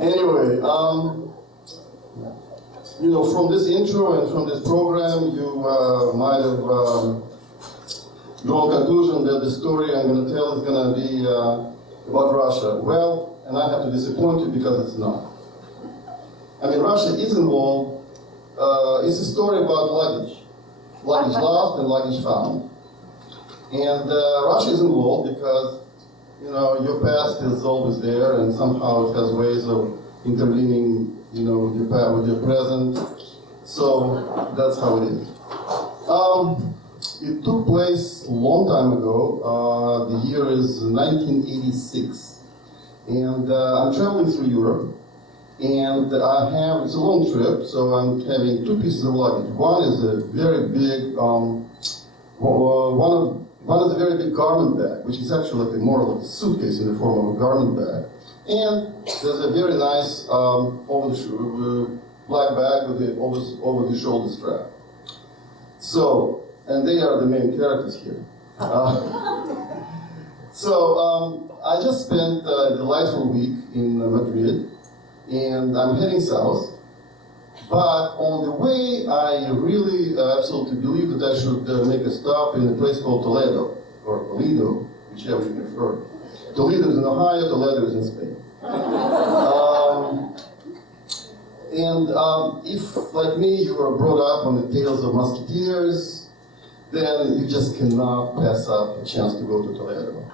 Anyway, you know, from this intro and from this program, you might have drawn conclusion that the story I'm going to tell is going to be about Russia. Well, and I have to disappoint you because it's not. I mean, Russia is involved. It's a story about luggage. Luggage lost and luggage found. And Russia is involved because, you know, your past is always there and somehow it has ways of intervening, you know, with your present. So that's how it is. It took place a long time ago. The year is 1986. And I'm traveling through Europe. And it's a long trip, so I'm having two pieces of luggage. One is a very big, one is a very big garment bag, which is actually like more like a suitcase in the form of a garment bag. And there's a very nice black bag with the over the shoulder strap. So, and they are the main characters here. I just spent a delightful week in Madrid, and I'm heading south. But on the way, I really absolutely believe that I should make a stop in a place called Toledo, or Toledo, whichever you prefer. Toledo is in Ohio, Toledo is in Spain. If, like me, you were brought up on the tales of musketeers, then you just cannot pass up a chance to go to Toledo.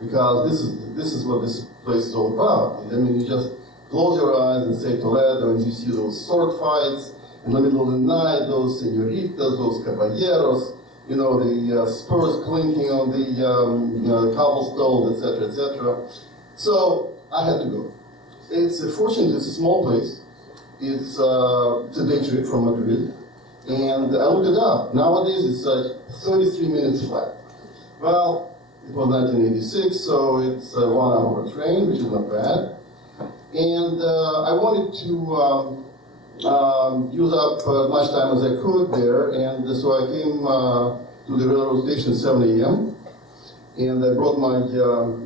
Because this is what this place is all about. I mean, you just close your eyes and say Toledo, and you see those sword fights in the middle of the night, those senoritas, those caballeros, you know, the spurs clinking on the cobblestones, etc., etc. So I had to go. It's fortunately it's a small place. It's a day trip from Madrid, and I looked it up. Nowadays it's 33 minutes flat. Well, it was 1986, so it's a 1 hour train, which is not bad. And I wanted to use up as much time as I could there, and so I came to the railroad station at 7 a.m. And I brought my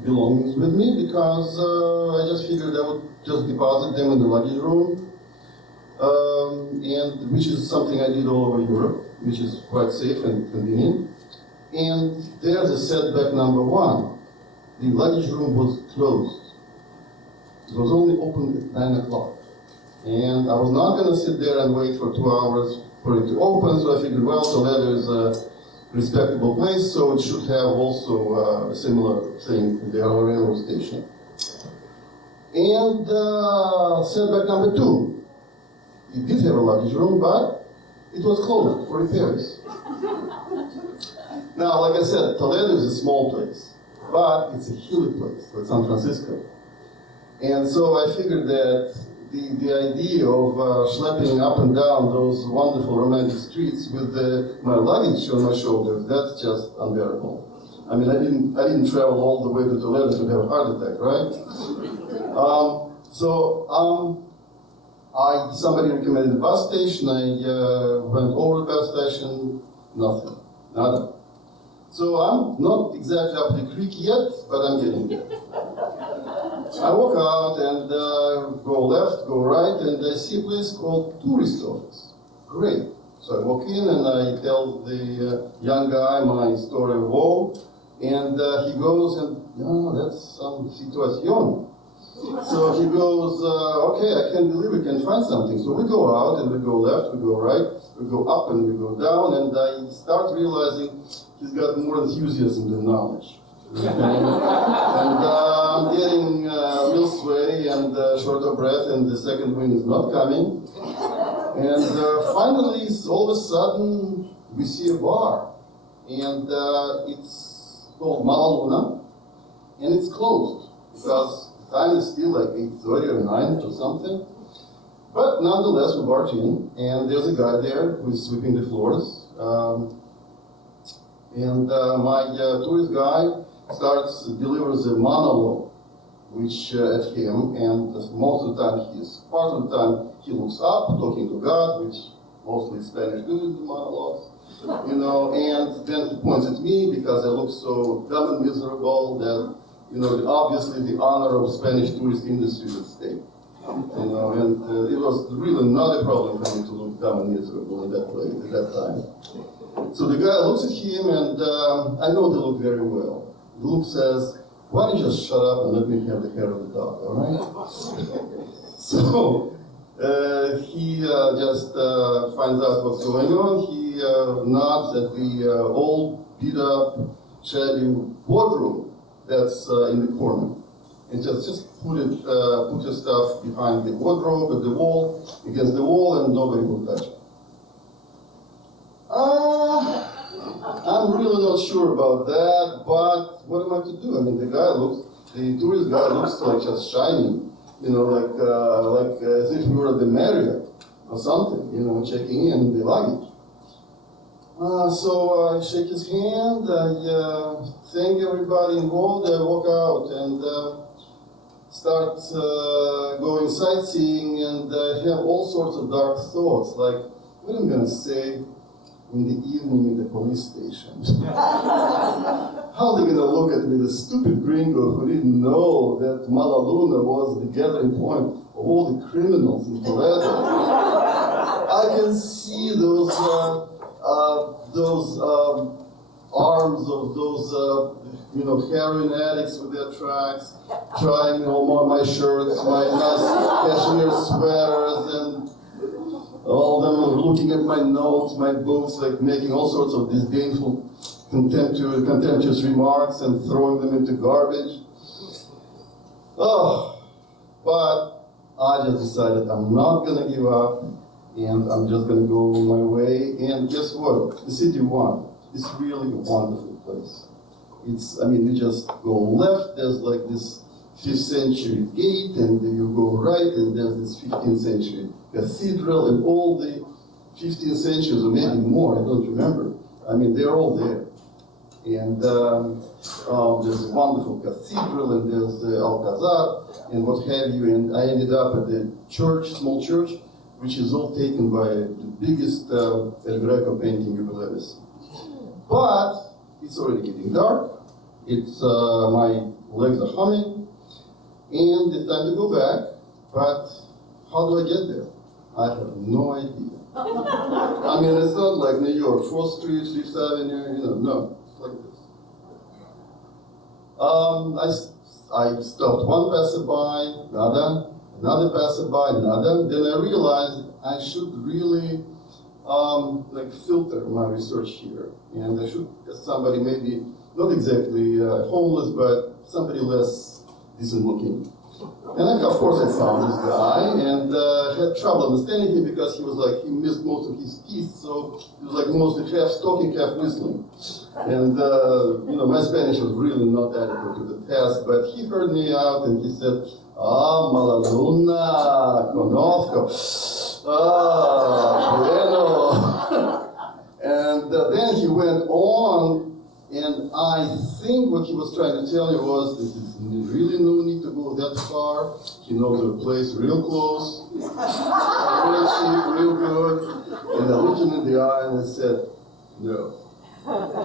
belongings with me because I just figured I would just deposit them in the luggage room, and which is something I did all over Europe, which is quite safe and convenient. And there's a setback number one. The luggage room was closed. It was only open at 9 o'clock. And I was not going to sit there and wait for 2 hours for it to open, so I figured, well, Toledo is a respectable place, so it should have also a similar thing in the railroad station. And setback number two. It did have a luggage room, but it was closed for repairs. Now, like I said, Toledo is a small place, but it's a hilly place, like San Francisco. And so I figured that the idea of schlepping up and down those wonderful romantic streets with my luggage on my shoulders, that's just unbearable. I mean, I didn't travel all the way to Toledo to have a heart attack, right? Somebody recommended a bus station. I went over the bus station, nothing, nada. So I'm not exactly up the creek yet, but I'm getting there. I walk out and go left, go right, and I see a place called tourist office. Great. So I walk in and I tell the young guy my story of woe, and he goes and, no, that's some situation. So he goes, okay, I can't believe we can find something. So we go out and we go left, we go right, we go up and we go down, and I start realizing he's got more enthusiasm than knowledge. Okay? And I'm getting real sweaty and short of breath, and the second wind is not coming. And finally, all of a sudden, we see a bar. And it's called Mala Luna, and it's closed because the time is still like 8:30 or 9 or something. But nonetheless, we barge in, and there's a guy there who's sweeping the floors. My tourist guy delivers a monologue, which at him, and most of the time part of the time he looks up, talking to God, which mostly Spanish do the monologues, you know, and then he points at me because I look so dumb and miserable that, you know, obviously the honor of Spanish tourist industry is at stake. You know, and it was really not a problem for me to look dumb and miserable in that place at that time. So the guy looks at him, and I know the look very well. The look says, "Why don't you just shut up and let me have the hair of the dog, all right?" So he just finds out what's going on. He nods at the old, beat-up, shabby wardrobe that's in the corner, and just put your stuff behind the wardrobe at the wall, against the wall, and nobody will touch it. I'm really not sure about that, but what am I to do? I mean, the tourist guy looks like just shining, you know, like as if we were at the Marriott or something, you know, checking in the luggage. So I shake his hand, I thank everybody involved, I walk out and start going sightseeing, and have all sorts of dark thoughts, like, what am I going to say in the evening at the police station? How are they going to look at me, the stupid gringo who didn't know that Malaluna was the gathering point of all the criminals in Toledo? I can see those arms of those you know, heroin addicts with their tracks, trying on my shirts, my nice cashmere sweaters, and all them looking at my notes, my books, like making all sorts of disdainful, contemptuous remarks and throwing them into garbage. Oh, but I just decided I'm not gonna give up, and I'm just gonna go my way. And guess what? The city won. It's really a wonderful place. I mean, you just go left, there's like this 5th century gate, and then you go right, and there's this 15th century cathedral, and all the 15th centuries, or maybe more, I don't remember. I mean, they're all there. And there's a wonderful cathedral, and there's the Alcazar, and what have you. And I ended up at the church, small church, which is all taken by the biggest El Greco painting you will ever see. But it's already getting dark. It's my legs are humming, and it's time to go back. But how do I get there? I have no idea. I mean, it's not like New York, 4th Street, 5th Avenue, you know, no, it's like this. I stopped one passerby, another passerby, another. Then I realized I should really like filter my research here, and I should get somebody maybe not exactly homeless, but somebody less decent looking. And of course I found this guy, and had trouble understanding him because he was like, he missed most of his teeth, so he was like mostly half talking, half whistling. And you know, my Spanish was really not adequate to the task, but he heard me out and he said, Malaluna, conozco. Bueno. And then he went on, and I think what he was trying to tell me was that there's really no need to go that far. He knows the place real close, real cheap, real good. And I looked him in the eye and I said, no.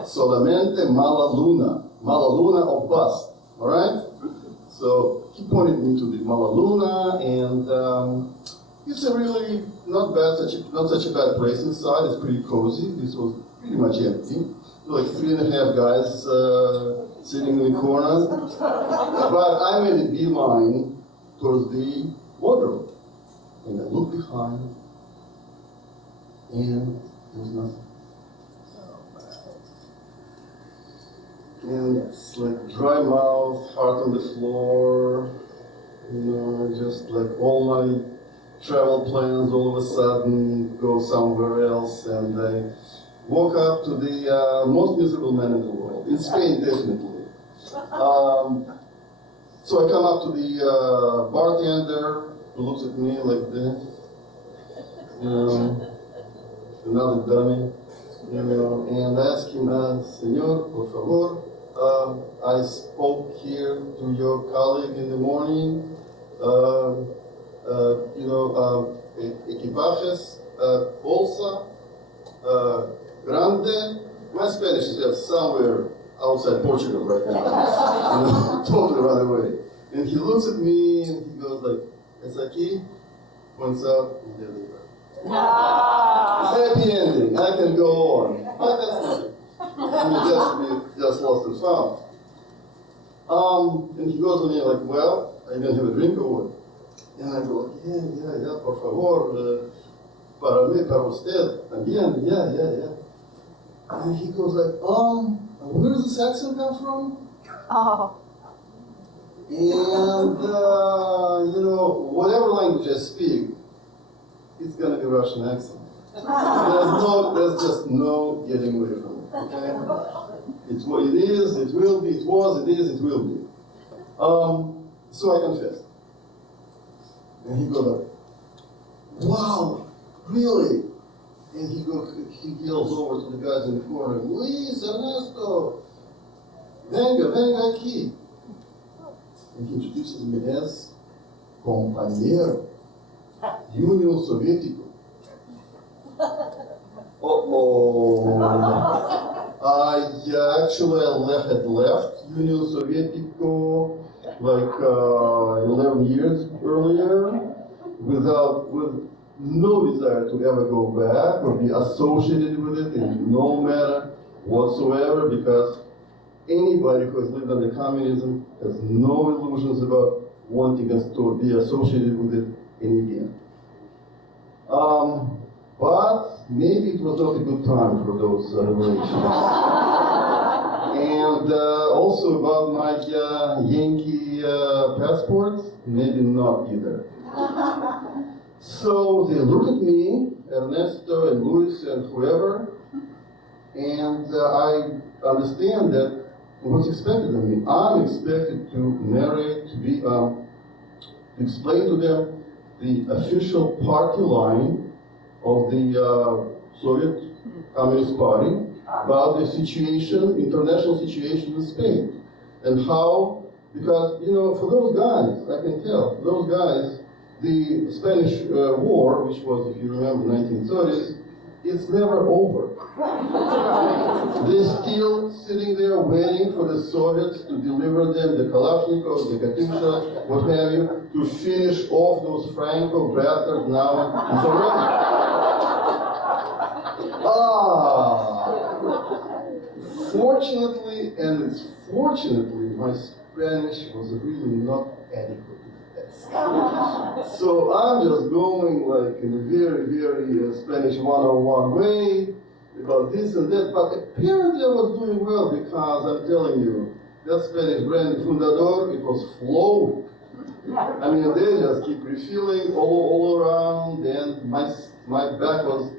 Solamente Malaluna. Malaluna or bust, all right? So he pointed me to the Malaluna, and it's a really not such a bad place inside. It's pretty cozy. This was pretty much empty. Like 3.5 guys sitting in the corner. But I made a beeline towards the wardrobe. And I looked behind, and there was nothing. And it's like dry mouth, heart on the floor, you know, just like all my travel plans all of a sudden go somewhere else, and I woke up to the most miserable man in the world, in Spain definitely. So I come up to the bartender, who looks at me like this, you know, another dummy, you know, and I ask him, Señor, por favor, I spoke here to your colleague in the morning, you know, equipajes, bolsa, grande. My Spanish is somewhere outside Portugal right now, you know, totally run away. And he looks at me and he goes like, It's points out, and there they are. Happy ending, I can go on. But that's not it. We just lost and found. And he goes to me like, well, I didn't have a drink or what? And I go, yeah, por favor, para mí, para usted, también, yeah. And he goes like, where does this accent come from? Oh. And, whatever language I speak, it's gonna be Russian accent. There's just no getting away from it, okay? It's what it is, it will be, it was, it is, it will be. So I confessed. And he goes like, wow, really? And he yells over to the guys in the corner, Luis, Ernesto, venga aquí. And he introduces me as compañero, Union Sovietico. I had left Union Sovietico like 11 years earlier with no desire to ever go back or be associated with it in no matter whatsoever, because anybody who has lived under communism has no illusions about wanting us to be associated with it again. But maybe it was not a good time for those relations. And also about my Yankee passport, maybe not either. So they look at me, Ernesto and Luis and whoever, and I understand that what's expected of me. I'm expected to narrate, to explain to them the official party line of the Soviet Communist Party about the situation, international situation in Spain, and how, because, for those guys, I can tell, for those guys, the Spanish War, which was, if you remember, 1930s, it's never over. They're still sitting there waiting for the Soviets to deliver them the Kalashnikovs, the Katyusha, what have you, to finish off those Franco bastards now in Somalia. Fortunately, and it's fortunately, my Spanish was really not adequate. So I'm just going like in a very, very Spanish 101 way about this and that, but apparently I was doing well because I'm telling you, that Spanish brand Fundador, it was flowing. I mean, they just keep refilling all around, and my back was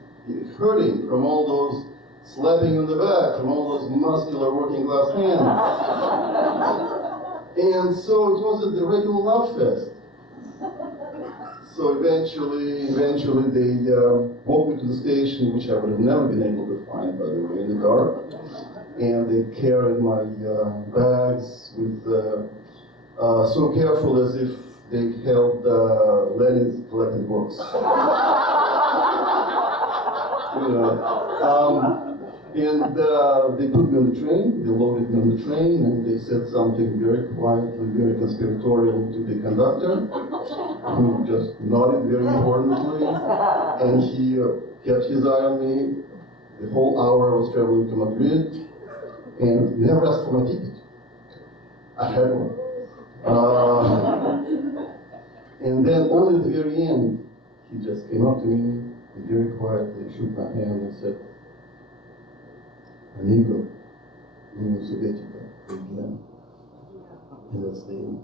hurting from all those slapping on the back, from all those muscular working class hands. And so it was the regular love fest. So eventually they walked me to the station, which I would have never been able to find, by the way, in the dark. And they carried my bags with so careful as if they held Lenin's collected works. And they put me on the train, they loaded me on the train, and they said something very quietly, very conspiratorial to the conductor, who just nodded very importantly, and he kept his eye on me the whole hour I was traveling to Madrid, and never asked for my ticket. I had one. And then only at the very end, he just came up to me and very quietly shook my hand and said, Amigo, Union Soviética, again. And that's the end.